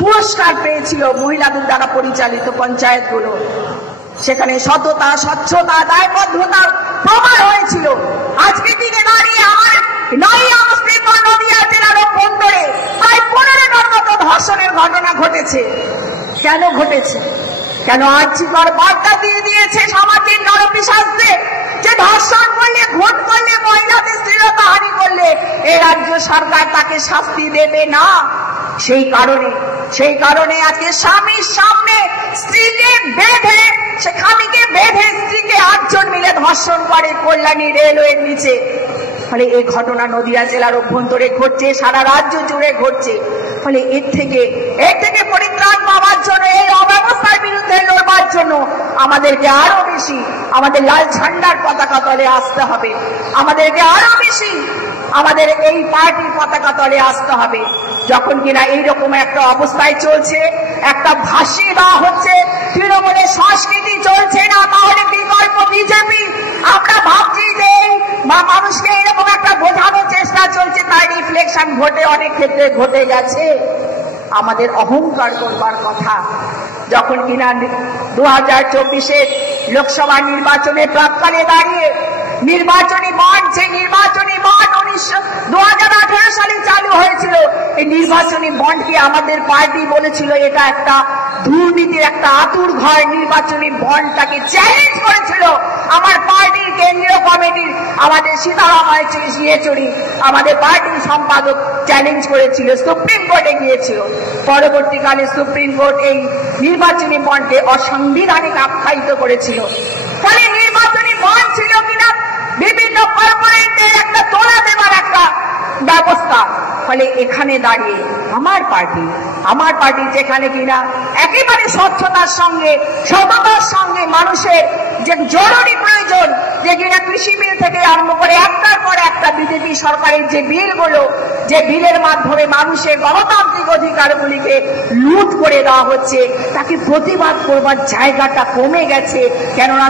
পুরস্কার পেয়েছিল মহিলাদের দ্বারা পরিচালিত পঞ্চায়েতগুলো। সেখানে সততা, স্বচ্ছতা, দায়বদ্ধতা প্রমাণ হয়েছিল। আজকে দিনে দাঁড়িয়ে আমার নড়িয়া মুসলিম নদিয়া জেলার অভ্যন্তরে প্রায় 15টার মতো ধর্ষণের ঘটনা ঘটেছে। কেন ঘটেছে? কেন আর্যিকর বার্তা দিয়ে দিয়েছে সামাজিক নরপিশাচদের যে ধর্ষণ করলে, খুন করলে, মহিলাদের স্ত্রীরতা হানি করলে এই রাজ্য সরকার তাকে শাস্তি দেবে না। সেই কারণে আজকে স্বামীর সামনে স্ত্রীকে বেঁধে, সে স্বামীকে বেঁধে স্ত্রীকে 8 জন মিলে ধর্ষণ করে কল্যাণী রেলওয়ের নিচে। ফলে এই ঘটনা নদিয়া জেলার অভ্যন্তরে ঘটছে, সারা রাজ্য জুড়ে ঘটছে। ফলে এর থেকে পরিত্রাণ পাওয়ার জন্য, এই অব্যবস্থার বিরুদ্ধে লড়বার জন্য আমাদেরকে আরো বেশি আমাদের লাল ঝান্ডার পতাকা তলে আসতে হবে। আমাদেরকে আরো বেশি আমাদের এই পার্টির পতাকা তলে আসতে হবে। যখন কিনা এইরকম একটা অবস্থায় চলছে, একটা ভাষিয়ে দেওয়া হচ্ছে, তৃণমূলের সংস্কৃতি চলছে না, তাহলে বিকল্প বিজেপি। আমরা ভাবছি যে মানুষকে এরকম একটা বোঝানোর চেষ্টা চলছে, তাই রিফ্লেকশন ভোটে অনেক ক্ষেত্রে ঘটে গেছে। আমাদের অহংকার করবার কথা। যখন কিনা 2024-এর লোকসভা নির্বাচনে প্রাক্কালে দাঁড়িয়ে নির্বাচনী বন্ড, যে নির্বাচনী বন্ড 2018 সালে চালু হয়েছিল, এই নির্বাচনী বন্ডকে আমাদের পার্টি বলেছিল এটা একটা দুর্নীতির একটা আতুর ঘর। নির্বাচনী বন্ডটাকে চ্যালেঞ্জ করেছিল আমার পার্টির কেন্দ্রীয় কমিটির আমাদের সীতারাম ইয়েচুরি, আমাদের পার্টির সম্পাদক চ্যালেঞ্জ করেছিল, সুপ্রিম কোর্টে গিয়েছিল। পরবর্তীকালে সুপ্রিম কোর্ট এই নির্বাচনী বন্ডকে অসাংবিধানিক আখ্যায়িত করেছিল। ফলে নির্বাচনী বন্ড ছিল কিনা বিভিন্ন কর্পোরেটের একটা তোলা দেবার একটা ব্যবস্থা। ফলে এখানে দাঁড়িয়ে আমার পার্টি যেখানে কিনা একেবারে স্বচ্ছতার সঙ্গে, সততার সঙ্গে মানুষের যে জরুরি প্রয়োজন, যে কিনা কৃষি বিল থেকে আরম্ভ করে একটার পর একটা বিজেপি সরকারের যে বিলগুলো, যে বিলের মাধ্যমে মানুষের গণতান্ত্রিক অধিকারগুলিকে লুট করে দেওয়া হচ্ছে, তাকে প্রতিবাদ করবার জায়গাটা কমে গেছে। কেননা